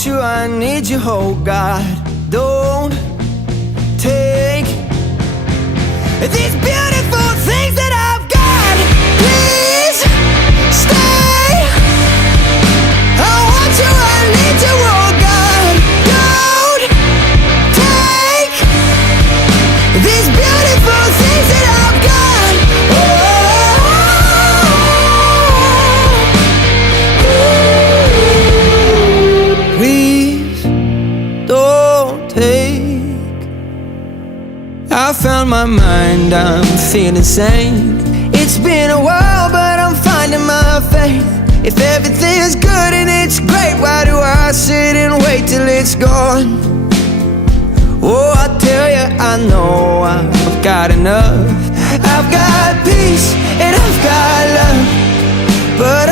want you, I need you, oh God. Don't take these beautiful things that I've got. Please stay. I want you, I need you, oh God. Don't take these beautiful things that I've got. Please don't take. I found my mind, I'm feeling sane. It's been a while, but I'm finding my faith. If everything's good and it's great, why do I sit and wait till it's gone? Oh, I tell you, I know I've got enough. I've got peace and I've got love, but